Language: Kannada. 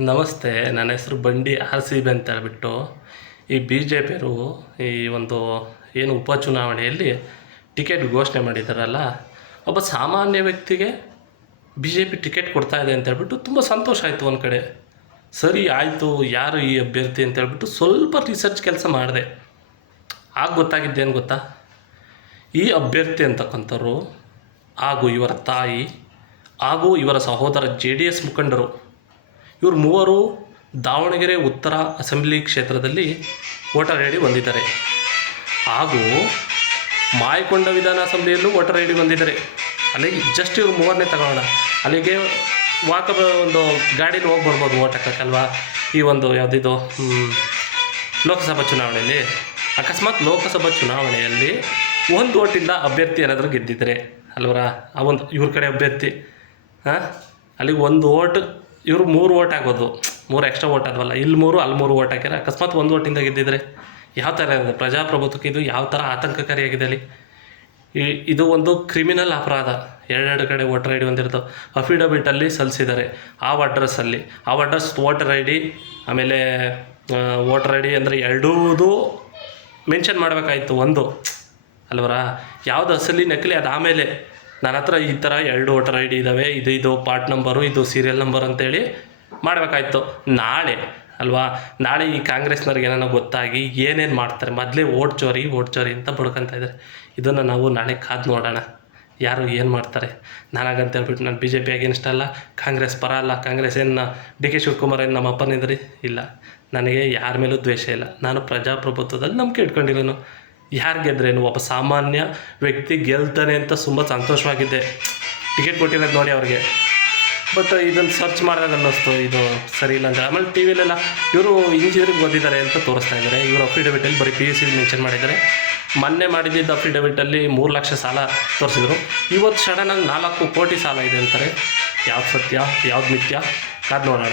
ನಮಸ್ತೆ. ನನ್ನ ಹೆಸರು ಬಂಡಿ RCB ಅಂತ ಹೇಳ್ಬಿಟ್ಟು ಈ ಬಿ ಜೆ ಪಿಯವರು ಈ ಒಂದು ಏನು ಉಪಚುನಾವಣೆಯಲ್ಲಿ ಟಿಕೆಟ್ ಘೋಷಣೆ ಮಾಡಿದ್ದಾರಲ್ಲ, ಒಬ್ಬ ಸಾಮಾನ್ಯ ವ್ಯಕ್ತಿಗೆ ಬಿ ಜೆ ಪಿ ಟಿಕೆಟ್ ಕೊಡ್ತಾ ಇದೆ ಅಂತ ಹೇಳ್ಬಿಟ್ಟು ತುಂಬ ಸಂತೋಷ ಆಯಿತು. ಒಂದು ಕಡೆ ಸರಿ ಆಯಿತು, ಯಾರು ಈ ಅಭ್ಯರ್ಥಿ ಅಂತ ಹೇಳ್ಬಿಟ್ಟು ಸ್ವಲ್ಪ ರಿಸರ್ಚ್ ಕೆಲಸ ಮಾಡಿದೆ. ಆಗ ಗೊತ್ತಾಗಿದ್ದೇನು ಗೊತ್ತಾ, ಈ ಅಭ್ಯರ್ಥಿ ಅಂತಕ್ಕಂಥವ್ರು ಹಾಗೂ ಇವರ ತಾಯಿ ಹಾಗೂ ಇವರ ಸಹೋದರ JDS ಮುಖಂಡರು, ಇವರು ಮೂವರು ದಾವಣಗೆರೆ ಉತ್ತರ ಅಸೆಂಬ್ಲಿ ಕ್ಷೇತ್ರದಲ್ಲಿ ವೋಟರ್ ಐ ಡಿ ಹೊಂದಿದ್ದಾರೆ. ಹಾಗೂ ಮಾಯಕೊಂಡ ವಿಧಾನ ಅಸೆಂಬ್ಲಿಯಲ್ಲೂ ವೋಟರ್ ಐ ಡಿ ಹೊಂದಿದ್ದಾರೆ. ಅಲ್ಲಿಗೆ ಜಸ್ಟ್ ಇವರು ಮೂವರನ್ನೇ ತಗೊಳ್ಳೋಣ, ಅಲ್ಲಿಗೆ ಒಂದು ಗಾಡೀಲಿ ಹೋಗಿ ಬರ್ಬೋದು ಓಟ್ ಹಾಕೋಕ್ಕಲ್ವಾ. ಈ ಒಂದು ಯಾವುದಿದು ಲೋಕಸಭಾ ಚುನಾವಣೆಯಲ್ಲಿ, ಅಕಸ್ಮಾತ್ ಲೋಕಸಭಾ ಚುನಾವಣೆಯಲ್ಲಿ ಒಂದು ಓಟಿಂದ ಅಭ್ಯರ್ಥಿ ಏನಾದರೂ ಗೆದ್ದಿದ್ದಾರೆ ಅಲ್ವರ, ಆ ಒಂದು ಇವ್ರ ಕಡೆ ಅಭ್ಯರ್ಥಿ ಅಲ್ಲಿಗೆ ಒಂದು ಓಟ್, ಇವರು 3 ಓಟ್ ಆಗೋದು, 3 ಎಕ್ಸ್ಟ್ರಾ ಓಟ್ ಆದವಲ್ಲ, ಇಲ್ಲಿ 3 ಅಲ್ಲಿ 3 ಓಟ್ ಹಾಕ್ಯಾರೆ. ಅಕಸ್ಮಾತ್ ಒಂದು ಓಟಿಂದ ಗೆದ್ದಿದ್ರೆ ಯಾವ ಥರ ಇದೆ ಪ್ರಜಾಪ್ರಭುತ್ವಕ್ಕೆ? ಇದು ಯಾವ ಥರ ಆತಂಕಕಾರಿಯಾಗಿದೆ ಅಲ್ಲಿ. ಇದು ಒಂದು ಕ್ರಿಮಿನಲ್ ಅಪರಾಧ. 2 ಕಡೆ ವೋಟರ್ ಐ ಡಿ ಹೊಂದಿರೋದು ಅಫಿಡವಿಟಲ್ಲಿ ಸಲ್ಲಿಸಿದ್ದಾರೆ. ಆ ಅಡ್ರೆಸ್ ವೋಟರ್ ಐ ಡಿ, ಆಮೇಲೆ ವೋಟರ್ ಐ ಡಿ ಅಂದರೆ ಎರಡೂ ಮೆನ್ಷನ್ ಮಾಡಬೇಕಾಯ್ತು ಒಂದು ಅಲ್ವರ. ಯಾವುದು ಅಸಲಿ ನಕಲಿ ಅದು ಆಮೇಲೆ ನನ್ನ ಹತ್ರ ಈ ಥರ 2 ವೋಟರ್ ಐ ಡಿ ಇದ್ದಾವೆ, ಇದು ಪಾರ್ಟ್ ನಂಬರು, ಇದು ಸೀರಿಯಲ್ ನಂಬರ್ ಅಂತೇಳಿ ಮಾಡಬೇಕಾಯ್ತು. ನಾಳೆ ಈ ಕಾಂಗ್ರೆಸ್ನವ್ರಿಗೆ ಏನೋ ಗೊತ್ತಾಗಿ ಏನೇನು ಮಾಡ್ತಾರೆ, ಮೊದಲೇ ಓಟ್ ಚೋರಿ ಅಂತ ಬಡ್ಕೊತಾ ಇದ್ದಾರೆ. ಇದನ್ನು ನಾವು ನಾಳೆ ಕಾದು ನೋಡೋಣ, ಯಾರು ಏನು ಮಾಡ್ತಾರೆ. ನಾನಾಗಂತ ಹೇಳ್ಬಿಟ್ಟು ನಾನು BJP ಅಗೇನ್ಸ್ಟ್ ಅಲ್ಲ, ಕಾಂಗ್ರೆಸ್ ಪರ ಅಲ್ಲ. ಕಾಂಗ್ರೆಸ್ ಏನು DK ಶಿವಕುಮಾರ್ ಏನು ನಮ್ಮ ಅಪ್ಪನಿದ್ರಿ ಇಲ್ಲ, ನನಗೆ ಯಾರ ಮೇಲೂ ದ್ವೇಷ ಇಲ್ಲ. ನಾನು ಪ್ರಜಾಪ್ರಭುತ್ವದಲ್ಲಿ ನಂಬಿಕೆ ಇಟ್ಕೊಂಡಿರೋನು. ಯಾರು ಗೆದ್ರೇನು, ಒಬ್ಬ ಸಾಮಾನ್ಯ ವ್ಯಕ್ತಿ ಗೆಲ್ತಾನೆ ಅಂತ ತುಂಬ ಸಂತೋಷವಾಗಿದ್ದೆ. ಟಿಕೆಟ್ ಕೊಟ್ಟಿರೋದು ನೋಡಿ ಅವ್ರಿಗೆ. ಬಟ್ ಇದನ್ನು ಸರ್ಚ್ ಮಾಡಿದಾಗ ಅನ್ನಿಸ್ತು ಇದು ಸರಿ ಇಲ್ಲ ಅಂತ. ಆಮೇಲೆ ಟಿ ವಿಲೆಲ್ಲ ಇವರು ಇಂಜಿನಿಯರಿಂಗ್ ಓದಿದ್ದಾರೆ ಅಂತ ತೋರಿಸ್ತಾ ಇದ್ದಾರೆ. ಇವರು ಅಫಿಡವಿಟಲ್ಲಿ ಬರೀ PUC ಮೆನ್ಷನ್ ಮಾಡಿದ್ದಾರೆ. ಮೊನ್ನೆ ಮಾಡಿದ್ದ ಅಫಿಡವಿಟಲ್ಲಿ 3 ಲಕ್ಷ ಸಾಲ ತೋರಿಸಿದ್ರು. ಇವತ್ತು ಸಡನ್ನಾಗಿ 4 ಕೋಟಿ ಸಾಲ ಇದೆ ಅಂತಾರೆ. ಯಾವ್ದು ಸತ್ಯ ಯಾವ್ದು ಮಿಥ್ಯ ಕಾದು ನೋಡೋಣ.